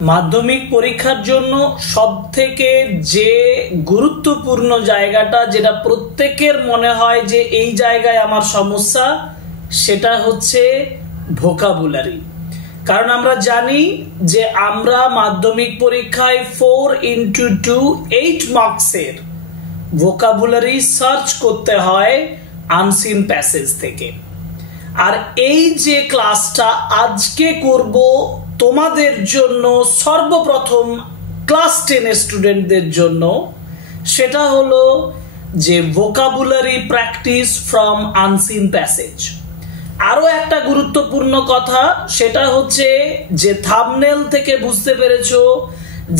মাধ্যমিক পরীক্ষার জন্য সবথেকে যে গুরুত্বপূর্ণ জায়গাটা যেটা প্রত্যেকের মনে হয় যে এই জায়গায় আমার সমস্যা, সেটা হচ্ছে ভোকাবুলারি। কারণ আমরা জানি যে আমরা মাধ্যমিক পরীক্ষায় 4x2 8 মার্কসের ভোকাবুলারি সার্চ করতে হয় আনসিন প্যাসেজ থেকে। আর এই যে ক্লাসটা আজকে করব তোমাদের জন্য, সর্বপ্রথম ক্লাস 10 স্টুডেন্টদের জন্য, সেটা হলো যে vocabulary practice from unseen passage. আরো একটা গুরুত্বপূর্ণ কথা, সেটা হচ্ছে যে থাম্বনেল থেকে বুঝতে পেরেছো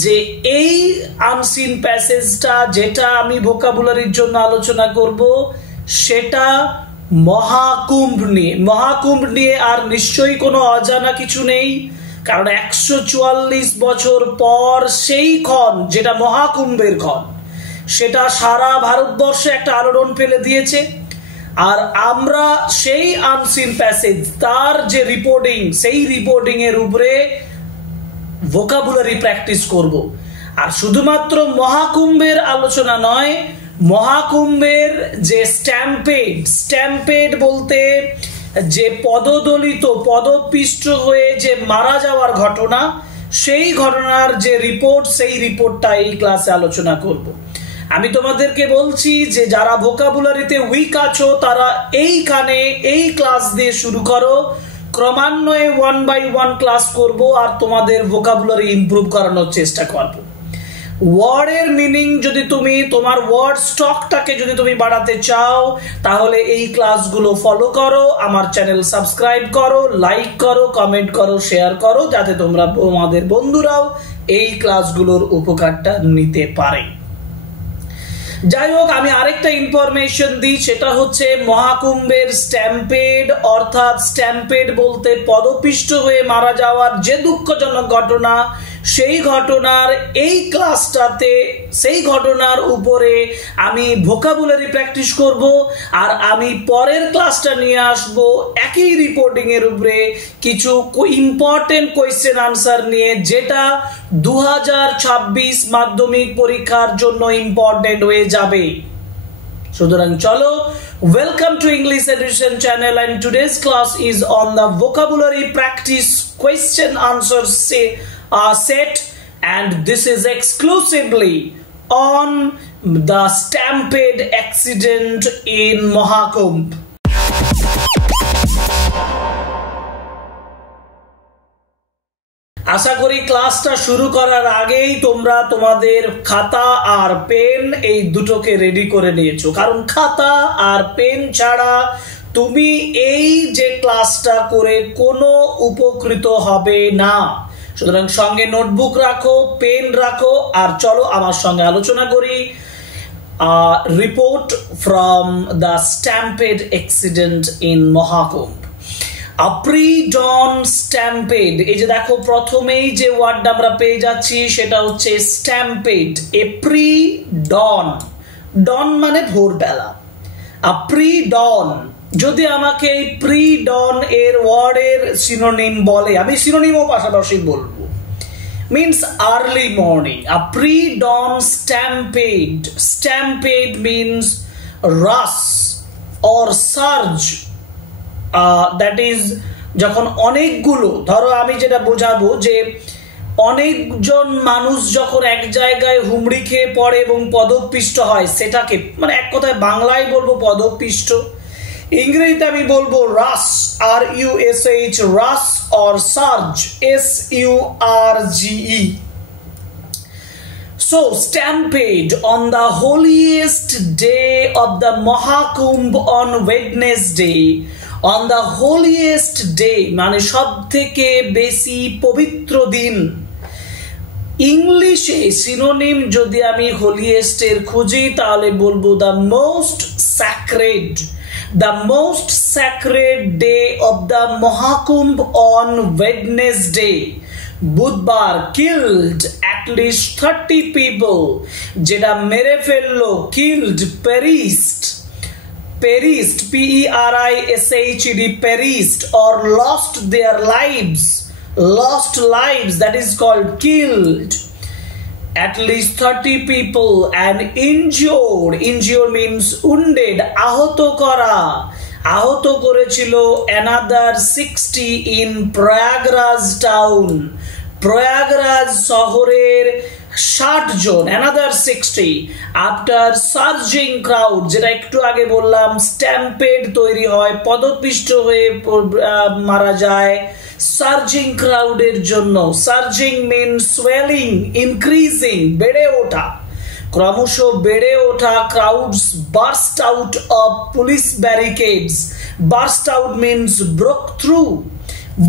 যে এই আনসিন প্যাসেজটা যেটা আমি ভোকাবুলারির জন্য আলোচনা করব সেটা মহাকুম্ভ নিয়ে আর নিশ্চয়ই কোনো অজানা কিছু নেই। কারণ 144 বছর পর সেই ক্ষণ, যেটা মহাকুম্ভের ক্ষণ, সেটা সারা ভারতবর্ষে একটা আলোড়ন ফেলে দিয়েছে। আর আমরা সেই আনসিন প্যাসেজ, তার যে রিপোর্টিং, সেই রিপোর্টিং এর উপরে ভোকাবুলারি প্র্যাকটিস করব। আর শুধুমাত্র মহাকুম্ভের আলোচনা নয়, মহাকুম্ভের যে স্ট্যাম্পেড বলতে যে পদদলিত, পদপিষ্ট হয়ে যে মারা যাওয়ার ঘটনা, সেই ঘটনার যে রিপোর্ট, সেই রিপোর্টটা এই ক্লাসে আলোচনা করব। আমি তোমাদেরকে বলছি যে যারা ভোকাবুলারিতে উইক আছো তারা এইখানে এই ক্লাস দিয়ে শুরু করো। ক্রমান্বয়ে 1 by 1 ক্লাস করব আর তোমাদের ভোকাবুলারি ইমপ্রুভ করানোর চেষ্টা করব। ওয়ার্ডের মিনিং যদি তুমি, তোমার ওয়ার্ড স্টকটাকে যদি তুমি বাড়াতে চাও, তাহলে এই ক্লাসগুলো ফলো করো, আমার চ্যানেল সাবস্ক্রাইব করো, লাইক করো, কমেন্ট করো, শেয়ার করো, যাতে তোমরা তোমাদের বন্ধুরাও এই ক্লাসগুলোর উপকারটা নিতে পারে। যাই হোক, আমি আরেকটা ইনফরমেশন দিই, সেটা হচ্ছে মহাকুম্ভের স্ট্যাম্পেড, অর্থাৎ স্ট্যাম্পেড বলতে পদপিষ্ট হয়ে মারা যাওয়ার যে দুঃখজনক ঘটনা, সেই ঘটনার এই ক্লাসটাতে, সেই ঘটনার উপরে আমি ভোকাবুলারি প্র্যাকটিস করব। আর আমি পরের ক্লাসটা নিয়ে আসব একই রিপোর্টিং এর উপরে কিছু ইম্পর্টেন্ট কোয়েশ্চেন আনসার নিয়ে, যেটা 2026 মাধ্যমিক পরীক্ষার জন্য ইম্পর্টেন্ট হয়ে যাবে। সুতরাং চলো, welcome to English education channel, and today's class is on the vocabulary practice question answer set, and this is exclusively on the stampede accident in Mahakumbh. আশা করি ক্লাসটা শুরু করার আগেই তোমরা তোমাদের খাতা আর পেন এই দুটোকে রেডি করে নিয়েছো, কারণ খাতা আর পেন ছাড়া তুমি এই যে ক্লাসটা করে কোনো উপকৃত হবে না। সুতরাং সঙ্গে নোটবুক রাখো, পেন রাখো, আর চলো আমার সঙ্গে আলোচনা করি report from the stampede accident in Maha Kumbh. A pre-dawn stampede, এই যে দেখো প্রথমেই যে ওয়ার্ডটা আমরা পেয়ে যাচ্ছি সেটা হচ্ছে স্ট্যাম্পেড। এ pre-dawn, dawn মানে ভোরবেলা। A pre-dawn, যদি আমাকে এই pre-dawn এর ওয়ার্ডের সিনোনিম বলে, আমি সিনোনিমও পাশাপাশি বলবো, means early morning. A pre-dawn stampede, stampede means rush or surge. That is যখন অনেকগুলো, ধরো আমি যেটা বোঝাবো যে অনেকজন মানুষ যখন এক জায়গায় হুমড়ি খেয়ে পড়ে এবং পদপিষ্ট হয়, সেটাকে মানে এক কথায় বাংলায় বলবো পদপিষ্ট, ইংরেজিতে আমি বলবো রাশ, RUSH, rush, or surge, SURGE. So, stampede on the holiest day of the Mahakumbh on Wednesday. On the holiest day মানে সব থেকে বেশি পবিত্র দিন। ইংলিশে সিনোনিম যদি আমি holiest এর খুঁজি তাহলে বলবো the most sacred day of the Mahakumbh on Wednesday. বুধবার killed at least 30 people, যেটা মেরে ফেললো, killed, perished, perished, perished, or lost their lives lost lives, that is called killed. At least 30 people and injured. Injured means wounded. Ahoto kora. Ahoto korechilo another 60 in Prayagraj town. Prayagraj শহরের 60 জন, another 60 after surging crowd, যেটা একটু আগে বললাম stampede তৈরি হয়, পদপিষ্ট হয়ে মারা যায় সার্জিং ক্রাউডের জন্য। সার্জিং মিন্স সোয়েলিং, ইনক্রিজিং, বেড়ে ওঠা, ক্রমশ বেড়ে ওঠা crowds burst out of police barricades. Burst out means broke through,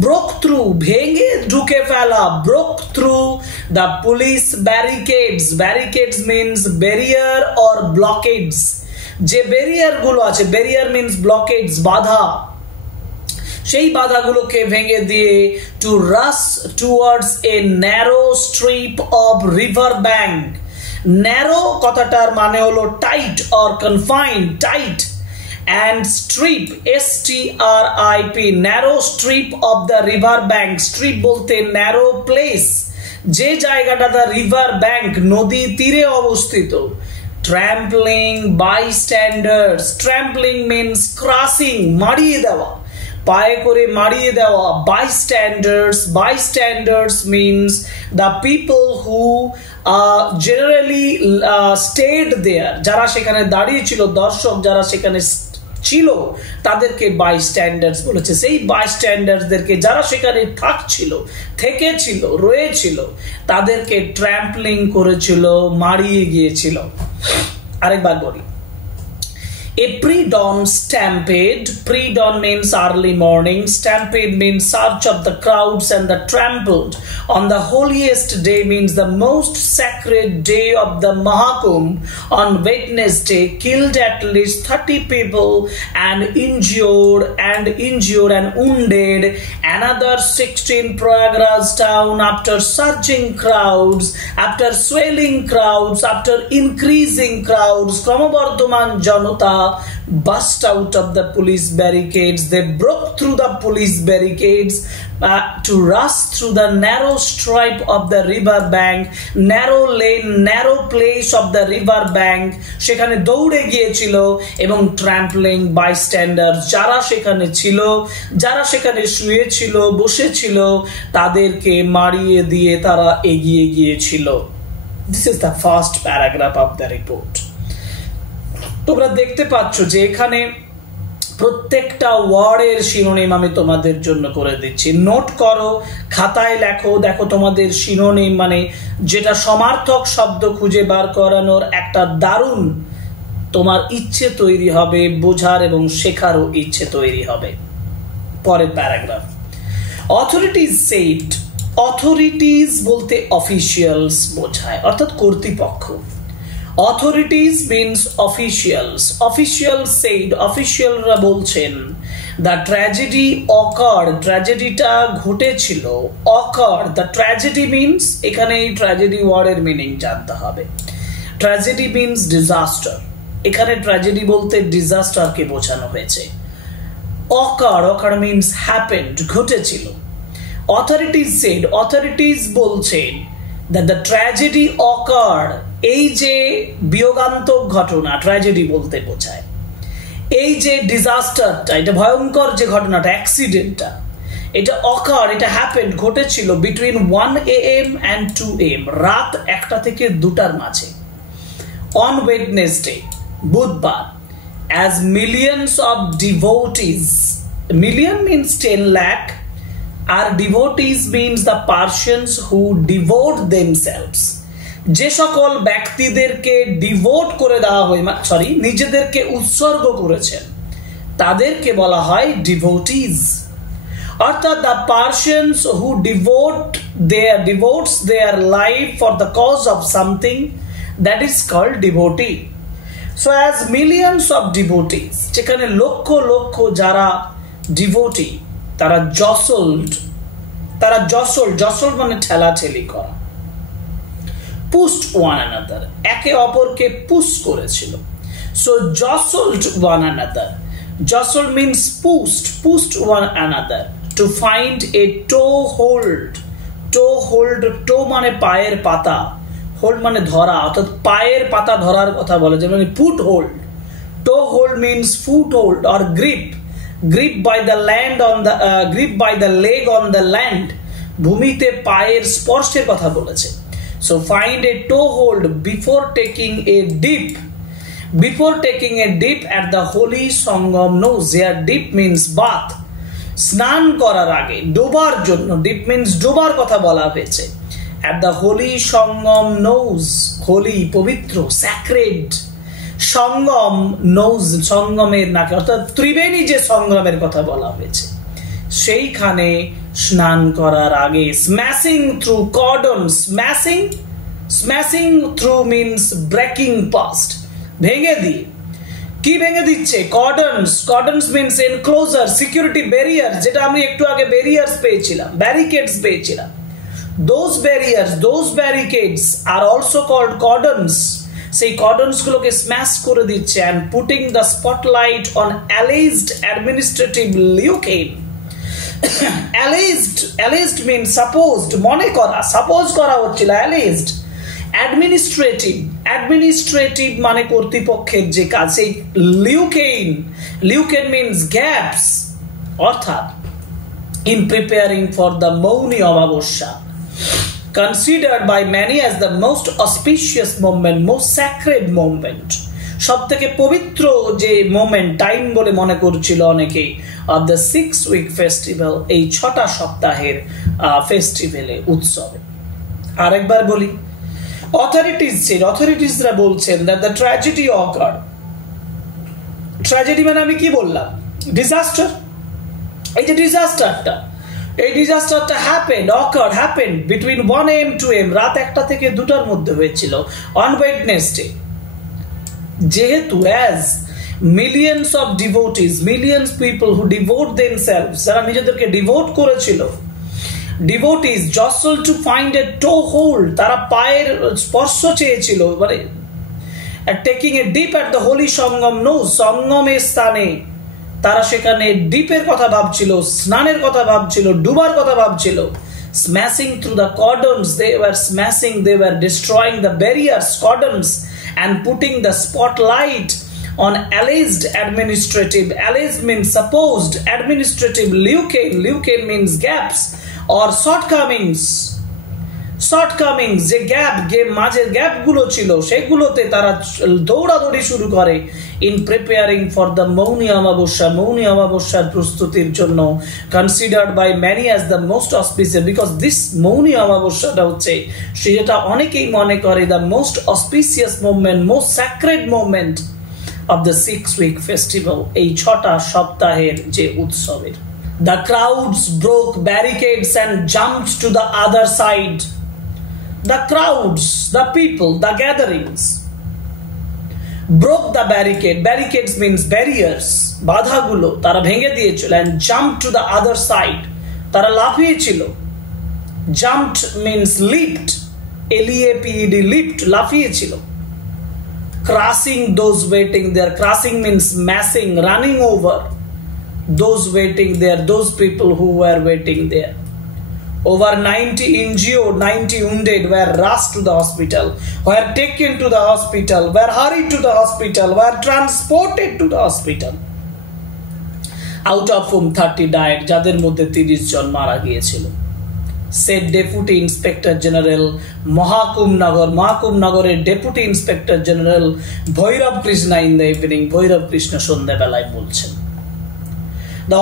broke through, ভেঙে ঢুকে ফেলা, broke through the police barricades. Barricades means barrier or blockades. যে ব্যারিয়ার গুলো আছে, ব্যারিয়ার মিন্স ব্লকেডস, বাধা, সেই বাধাগুলোকে ভেঙে দিয়ে to rush towards a narrow strip of river bank. Narrow কথাটার মানে হলো tight or confined, tight, and strip, strip, narrow strip of the river bank. Strip বলতে narrow place, যে জায়গাটা river bank, নদী তীরে অবস্থিত। Trampling bystanders. Trampling means crossing, মারিয়ে দেওয়া, পায়ে করে মারিয়ে দেওয়া। Bystanders, bystanders means the people who generally stayed there, যারা সেখানে দাঁড়িয়ে ছিল, দর্শক যারা সেখানে ছিল তাদেরকে বাইস্ট্যান্ডার্স বলেছে। সেই বাইস্ট্যান্ডার্সদেরকে, যারা সেখানে থাকছিল, থেকেছিল, রয়েছিল, তাদেরকে ট্র্যাম্পলিং করেছিল, মারিয়ে গিয়েছিল। আরেকবার বলি, a pre-dawn stampede. Pre-dawn means early morning. Stampede means surge of the crowds and the trampled. On the holiest day means the most sacred day of the Mahakumbh. On Wednesday, killed at least 30 people and injured and wounded another 16 Prayagraj town after surging crowds, after swelling crowds, after increasing crowds. ক্রমবর্ধমান জনতা burst out of the police barricades. They broke through the police barricades to rush through the narrow stripe of the river bank, narrow lane, narrow place of the river bank. সেখানে দৌড়ে গিয়েছিল এবং ট্র্যাম্পলিং বাইস্ট্যান্ডার্স, যারা সেখানে ছিল, যারা সেখানে শুয়েছিল, বসেছিল, তাদেরকে মারিয়ে দিয়ে তারা এগিয়ে গিয়েছিল। This is the first paragraph of the report. তোমরা দেখতে পাচ্ছ যে এখানে প্রত্যেকটা ওয়ার্ডের শিরোনাম আমি তোমাদের জন্য করে দিচ্ছি, নোট করো, খাতায় লেখো। দেখো তোমাদের শিরোনাম মানে যেটা সমার্থক শব্দ খুঁজে বার করানোর একটা দারুণ তোমার ইচ্ছে তৈরি হবে, বোঝার এবং শেখারও ইচ্ছে তৈরি হবে। পরের প্যারাগ্রাফ, অথরিটিজ সেড। অথরিটিজ বলতে অফিসিয়ালস বোঝায়, অর্থাৎ কর্তৃপক্ষ। Authorities means officials. Officials said, অফিসিয়ালরা বলছেন, the tragedy occurred, ট্র্যাজেডিটা ঘটেছিল, occurred, the tragedy means, এখানে এই ট্র্যাজেডি ওয়ার্ডের মিনিং জানতে হবে। ট্র্যাজেডি means disaster, এখানে ট্র্যাজেডি বলতে ডিজাস্টারকে বোঝানো হয়েছে। occurred means happened, ঘটেছিল। Authorities said, authorities বলছেন that the tragedy occurred, এই যে বিয়োগান্তক ঘটনা, ট্র্যাজেডি বলতে বোঝায়। এই যে ডিজাস্টারটা, এটা ভয়ঙ্কর যে ঘটনাটা, অ্যাক্সিডেন্টটা, এটা occurred, এটা happened, ঘটেছিল between 1 AM and 2 AM, রাত 1টা থেকে 2টার মাঝে। On Wednesday, বুধবার, as millions of devotees, million means 10 lakh, R devotees means the persons who devote themselves, যে সকল ব্যক্তিদেরকে ডিভোট করে দেওয়া হয়, নিজেদেরকে উৎসর্গ করেছেন, তাদেরকে বলা হয় ডিভোটিজ। অর্থাৎ the persons who devotes their life for the cause of something, that is called devotee. So as millions of devotees, যেখানে লক্ষ লক্ষ যারা ডিভোটি, তারা জসল মানে ঠেলাঠেলি করা, pushed one another, একে অপরকে পুশ করেছিল। So jostled one another, jostled means pushed one another, to find a toe hold. Toe hold, toe মানে পায়ের পাতা, hold মানে ধরা, অর্থাৎ পায়ের পাতা ধরার কথা বলে, যেমন foot hold. Toe hold means foothold or grip. Grip by the land on the grip by the leg on the land. ভূমিতে পায়ের স্পর্শের কথা বলেছে. So find a toe hold before taking a dip. Before taking a dip at the holy Sangam nose. Here dip means bath. স্নান করার আগে ডোবার জন্য, dip means ডোবার কথা বলা হয়েছে. At the holy Sangam nose. holy পবিত্র, sacred. সঙ্গম নৌজ, সঙ্গমের নাকে, অর্থাৎ ত্রিবেণী যে সংগ্রামের কথা বলা হয়েছে সেইখানে স্নান করার আগে smashing through cordon. Smashing through means breaking past, ভেঙে দিয়ে। কি ভেঙে দিচ্ছে? কর্ডনস মিন্স এনক্লোজার, সিকিউরিটি ব্যারিয়ার, যেটা আমি একটু আগে ব্যারিয়ার্স পেয়েছিলাম, ব্যারিকেডস পেয়েছিলাম। those barricades are also called cordons. সেই কর্ডনস গুলোকে স্ম্যাশ করে দিচ্ছে and putting the spotlight on alleged administrative leukemia. alleged means supposed, মনে করা, সাপোজ করা হচ্ছিল, alleged. administrative মানে কর্তৃপক্ষের যে কাজ, সেই leukemia means gaps, অর্থাৎ in preparing for the মৌনী অমাবস্যা, considered by many as the most auspicious moment, most sacred moment, সবথেকে পবিত্র যে মোমেন্ট, টাইম বলে মনে করছিল অনেকে, of the 6-week festival, এই 6টা সপ্তাহের ফেস্টিভ্যালে, উৎসবে। আরেকবার বলি, অথরিটিজরা বলছেন that the tragedy occurred. Tragedy মানে আমি কি বললাম? ডিজাস্টার। এই যে ডিজাস্টারটা, এই ডিজাস্টারটা happened between 1 AM to 2 AM, রাত 1টা থেকে 2টার মধ্যে হয়েছিল, on Wednesday. যেহেতু as millions of devotees, millions people who devote themselves, যারা নিজেদেরকে ডিভোট করেছিল, devotees jostled to find a toe hold, তারা পায়ের স্পর্শ চেয়েছিল, মানে taking a dip at the holy Sangam nose, সঙ্গমের স্থানে তারা সেখানে ডিপের কথা ভাবছিল, স্নানের কথা ভাবছিল, ডুবার কথা ভাবছিল। Smashing through the cordons, they were destroying the barriers, cordons, and putting the spotlight on alleged administrative, alleged means supposed, administrative leukemia means gaps or shortcomings, যে মাঝের গ্যাপগুলো ছিল সেগুলোতে তারা দৌড়াদৌড়ি শুরু করে in preparing for the মৌনী অমাবস্যার প্রস্তুতির জন্য, considered by many as the most auspicious, because this মৌনী অমাবস্যাটা হচ্ছে সেটা অনেকেই মনে করে the most auspicious moment, most sacred moment of the 6-week festival, এই 6টা সপ্তাহের যে উৎসবের। The crowds broke barricades and jumped to the other side. The crowds, the people, the gatherings broke the barricades means barriers, বাধাগুলো তারা ভেঙে দিয়েছিল, and jumped to the other side, তারা লাফিয়েছিল। jumped means leaped, leaped, লাফিয়েছিল। crushing those waiting there, crushing means smashing, running over those waiting there, those people who were waiting there. Over 90 injured, 90 wounded were rushed to the hospital, were taken to the hospital, were hurried to the hospital, were transported to the hospital. Out of whom 30 died, যাদের মধ্যে 30 জন মারা গিয়েছিল। said Deputy Inspector General মহাকুমনগরের Deputy Inspector General Bhairab Krishna in the evening, Bhairab Krishna সন্ধ্যাবেলায় বলছেন। The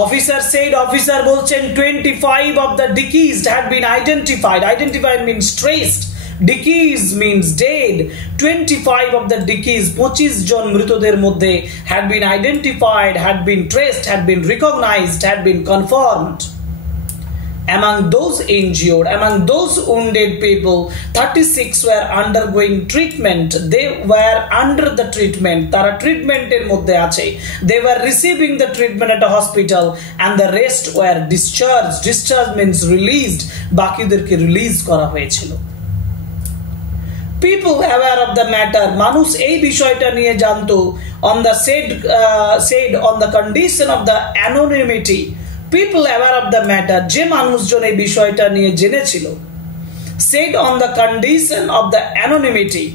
officer বলছেন 25 of the deceased had been identified means traced, deceased means dead, 25 of the deceased, 25 জন মৃতদের মধ্যে had been identified, had been traced, had been recognized, had been confirmed. Among those injured, among those wounded people, 36 were undergoing treatment. They were under the treatment. Tara treatment er moddhe ache. They were receiving the treatment at a hospital, and the rest were discharged. Discharge means released. Bakiderke release kora hoyechilo. People aware of the matter, মানুষ এই বিষয়টা নিয়ে জানতো, on the said on the condition of the anonymity, people aware of the matter, যে মানুষজন এই বিষয়টা নিয়ে জেনেছিল, said on the condition of the anonymity.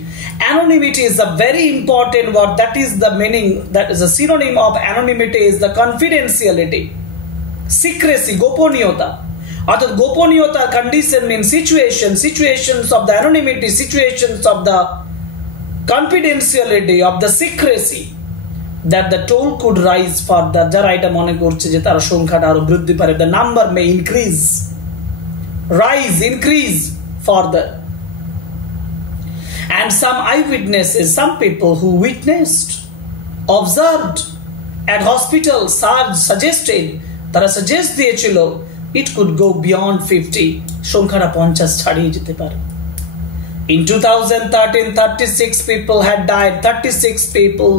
Anonymity is a very important word. That is the meaning, that is a synonym of anonymity is the confidentiality, secrecy, গোপনীয়তা। অর্থাৎ গোপনীয়তার condition means situations of the anonymity, situations of the confidentiality, of the secrecy, that the toll could rise further. যারা এটা মনে করছে যে তার সংখ্যাটা আরো বৃদ্ধি পাবে, the number may increase further. And some eyewitnesses, some people who witnessed, observed at hospital, suggested, তারা suggest দিয়েছিল it could go beyond 50, সংখ্যাটা 50 ছাড়িয়ে যেতে পারে। In 2013, 36 people had died, 36 people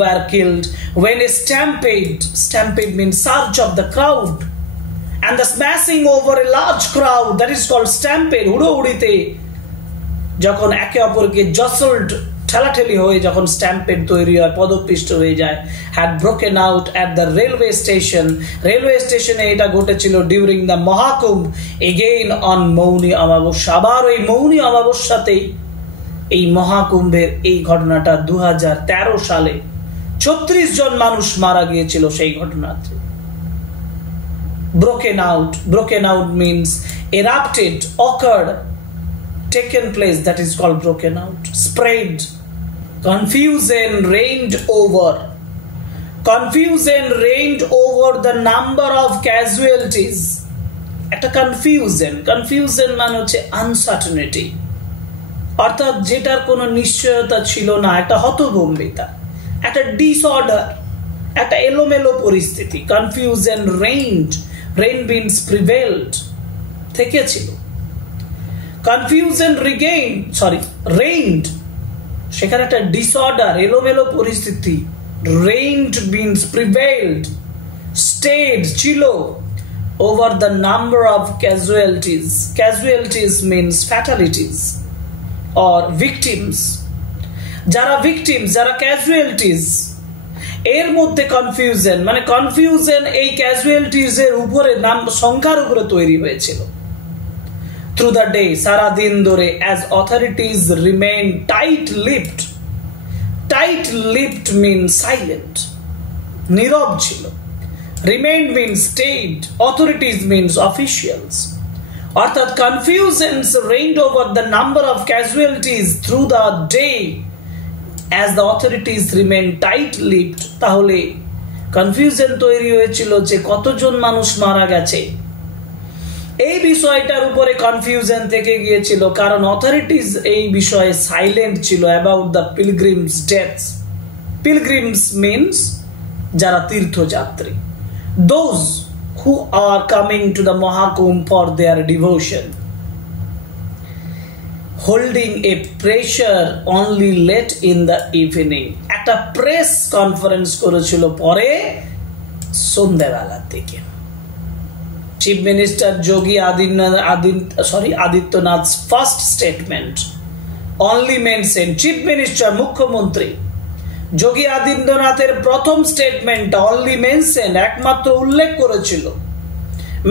were killed when a stampede means surge of the crowd, and the smashing over a large crowd, that is called stampede, হুড়োহুড়িতে যখন একে অপরকে জসল্ড, ঠেলাঠেলি হয়ে যখন স্ট্যাম্পেড তৈরি হয়, পদপিষ্ট হয়ে যায়, had broken out at the railway স্টেশনে এটা ঘটেছিল during the Mahakumbh, again on Mauni Amavasya. আবার ওই মৌনী অমাবস্যাতেই এই মহাকুম্ভের এই ঘটনাটা 2013 সালে 36 জন মানুষ মারা গিয়েছিল সেই ঘটনাতে। broken out means erupted, occurred, taken place, that is called broken out. Spread, confusion reigned over the number of casualties. একটা কনফিউশন মানে হচ্ছে আনসার্টেনিটি, অর্থাৎ যেটার কোনো নিশ্চয়তা ছিল না, একটা হতভম্বিতা, একটা ডিসঅর্ডার, একটা এলোমেলো পরিস্থিতি। কনফিউশন reigned means prevailed, থেকেছিল। কনফিউশন reigned, সেখানে একটা ডিসঅর্ডার, এলোমেলো পরিস্থিতি। reigned means prevailed, stayed, ছিল, over the number of casualties means fatalities or victims, যারা casualties, এর মধ্যে কনফিউশন মানে কনফিউশন এই ক্যাজুয়ালিটিজ এর উপরে, নাম সংখ্যার উপরে তৈরি হয়েছিল। through the day, সারা দিন ধরে, as authorities remain tight-lipped means silent, নীরব ছিল। remained means stayed, authorities means officials, অর্থাৎ confusions reigned over the number of casualties through the day as the authorities remain tight-lipped। তাহলে কনফিউশন তৈরি হয়েছিল যে কতজন মানুষ মারা গেছে, এই বিষয়টার উপরে কনফিউশন থেকে গিয়েছিল, কারণ অথরিটিজ এই বিষয়ে সাইলেন্ট ছিল about the pilgrims deaths. Pilgrims means যারা তীর্থযাত্রী, those who are coming to the Mahakumbh for their devotion. Holding a pressure only late in the evening, একটা প্রেস কনফারেন্স করেছিল পরে সন্ধ্যাবেলার দিকে। Chief Minister Yogi Adityanath's first statement only mentioned, Chief Minister মুখ্যমন্ত্রী যোগী আদিত্যনাথের প্রথম statement only mentioned, একমাত্র উল্লেখ করেছিল,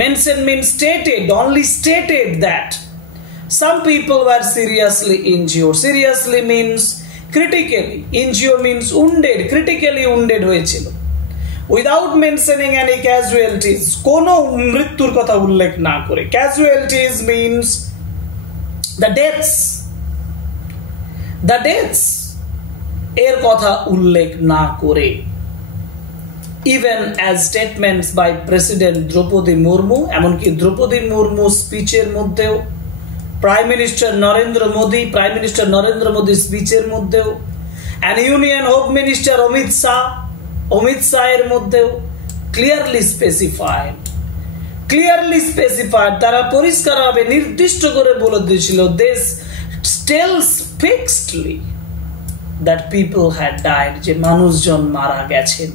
mention means stated, only stated that some people were seriously injured. Seriously means critically, injured means wounded, critically wounded হয়েছিল। without mentioning any casualties, কোনো মৃত্যুর কথা উল্লেখ না করে। casualties means the deaths এর কথা উল্লেখ না করে। even as statements by President Draupadi Murmu, এমনকি দ্রৌপদী মুর্মু স্পিচের মধ্যেও, প্রাইম মিনিস্টার নরেন্দ্র মোদী স্পিচের মধ্যেও, and union home minister Amit শাহের মধ্যেও ক্লিয়ারলি স্পেসিফাইড, তারা পরিষ্কারভাবে নির্দিষ্ট করে বলে দিয়েছিল, this tells fixedly that people had died, যে মানুষজন মারা গেছেন।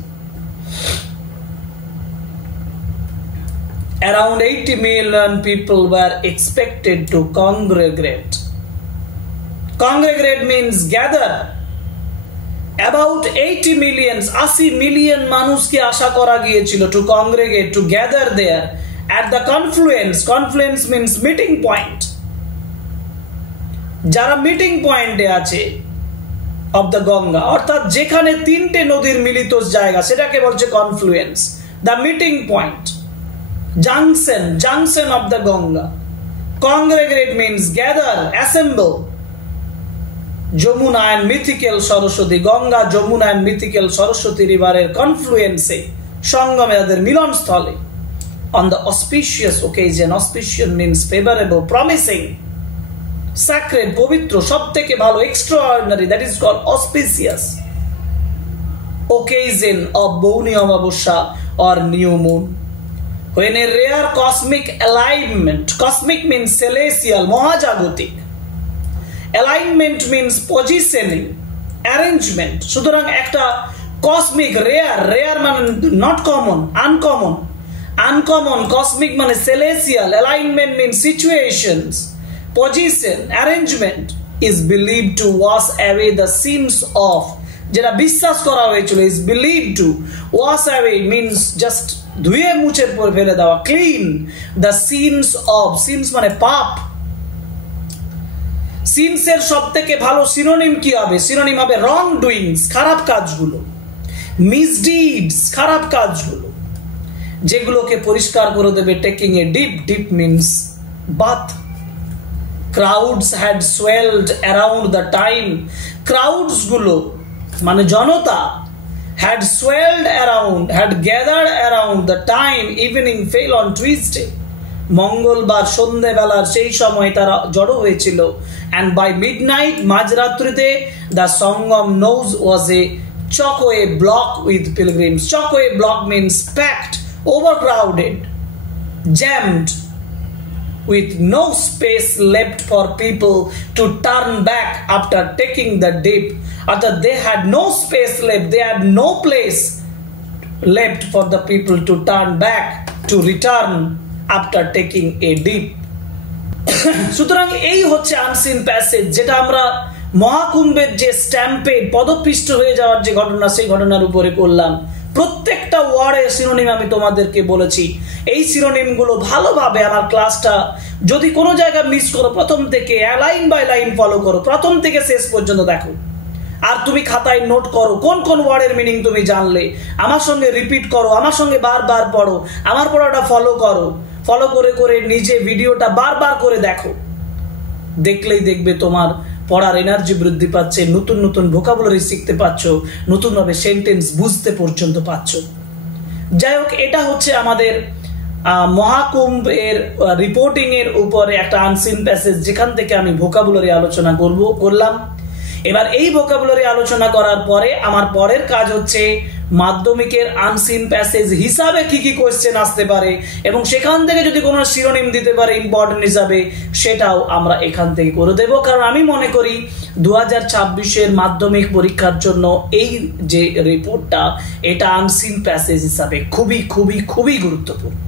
around 80 million people were expected to congregate means gather About 80 million মানুষকে আশা করা গিয়েছিল to congregate, to gather there at the confluence. Confluence means meeting point. যারা মিটিং পয়েন্টে আছে of the গঙ্গা, অর্থাৎ যেখানে তিনটে নদীর মিলিত জায়গা, সেটাকে বলছে confluence, the meeting point, junction of the Ganga. Congregate means gather, assemble. Yamuna and mythical Saraswati, Ganga, Yamuna and mythical Saraswati রিভারের কনফ্লুয়েন্সে, সঙ্গমে, তাদের মিলনস্থলে, on the auspicious occasion. Auspicious means favorable, promising, sacred, পবিত্র, সবথেকে ভালো, extraordinary, that is called auspicious occasion of বৌনি অমাবস্যা or new moon. When a rare cosmic alignment, cosmic means celestial, মহাজাগতিক, alignment means positioning, arrangement. সুতরাং একটা cosmic, rare মানে not common, uncommon, cosmic মানে celestial, alignment means situations, position, arrangement is believed to wash away the sins of, যেটা বিশ্বাস করা হয়েছিল, is believed to wash away means just ধুয়ে মুছে ফেলে দেওয়া, clean the sins of, sins মানে পাপ। সিনস এর সবথেকে ভালো সিনোনিম কি হবে? সিনোনিম হবে রং ডুইংস, খারাপ কাজগুলো, মিসডিডস, খারাপ কাজগুলো, যেগুলোকে পরিষ্কার করে দেবে। Taking a deep means bath. Crowds had swelled around the time, crowds গুলো মানে জনতা, had swelled around, had gathered around the time evening fell on Tuesday, মঙ্গলবার সন্ধ্যেবেলার সেই সময় তারা জড়ো হয়েছিল। অ্যান্ড বাই মিডনাইট, মাঝরাত্রিতে, the Sangam nose was a chockablock with pilgrims. Chockablock means packed, overcrowded, jammed, with no space left for people to turn back after taking the dip. After they had no space left, they had no place left for the people to turn back, to return after taking a dip. সুতরাং এই হচ্ছে unseen passage, যেটা আমরা মহাকুম্ভের যে স্ট্যাম্পে পদপিষ্ট হয়ে যাওয়ার যে ঘটনা, সেই ঘটনার উপরে করলাম। প্রত্যেকটা ওয়ার্ডের সিনোনিম আমি তোমাদেরকে বলেছি। এই সিনোনিম গুলো ভালোভাবে আমার ক্লাসটা যদি কোনো জায়গায় মিস করো, প্রথম থেকে লাইন বাই লাইন ফলো করো, প্রথম থেকে শেষ পর্যন্ত দেখো, আর তুমি খাতায় নোট করো কোন কোন ওয়ার্ডের মিনিং তুমি জানলে, আমার সঙ্গে রিপিট করো, আমার সঙ্গে বারবার পড়ো, আমার পড়াটা ফলো করো, ফলো করে করে নিজে ভিডিওটা বারবার করে দেখো। দেখলেই দেখবে তোমার পড়ার এনার্জি বৃদ্ধি পাচ্ছে, নতুন নতুন ভোকাবুলারি শিখতে পাচ্ছ, নতুন ভাবে সেন্টেন্স বুঝতে পর্যন্ত পাচ্ছ। যাই হোক, এটা হচ্ছে আমাদের মহাকুম্ভের রিপোর্টিং এর উপরে একটা আনসিন প্যাসেজ, যেখান থেকে আমি ভোকাবুলারি আলোচনা করলাম। এবার এই ভোকাবুলারি আলোচনা করার পরে আমার পরের কাজ হচ্ছে মাধ্যমিকের আনসিন প্যাসেজ হিসাবে কি কি কোয়েশ্চেন আসতে পারে এবং সেখান থেকে যদি কোনো শিরোনাম দিতে পারে ইম্পর্টেন্ট হিসাবে, সেটাও আমরা এখান থেকে করে দেব। কারণ আমি মনে করি 2026-এর মাধ্যমিক পরীক্ষার জন্য এই যে রিপোর্টটা, এটা আনসিন প্যাসেজ হিসাবে খুবই খুবই খুবই গুরুত্বপূর্ণ।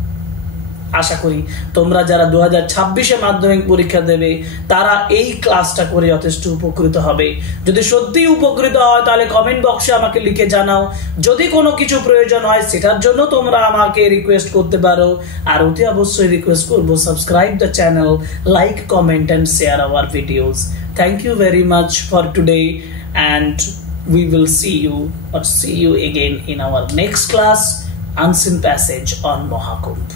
আশা করি তোমরা যারা 2026-এ মাধ্যমিক পরীক্ষা দেবে তারা এই ক্লাসটা করে যথেষ্ট উপকৃত হবে। যদি সত্যিই উপকৃত হয় তাহলে কমেন্ট বক্সে আমাকে লিখে জানাও। যদি কোনো কিছু প্রয়োজন হয় সেটার জন্য তোমরা আমাকে রিকোয়েস্ট করতে পারো। আর অতি অবশ্যই রিকোয়েস্ট করবো, subscribe the channel, like, comment and share our videos. Thank you very much for today and we will see you again in our next class, Unseen Passage on Mahakumbh.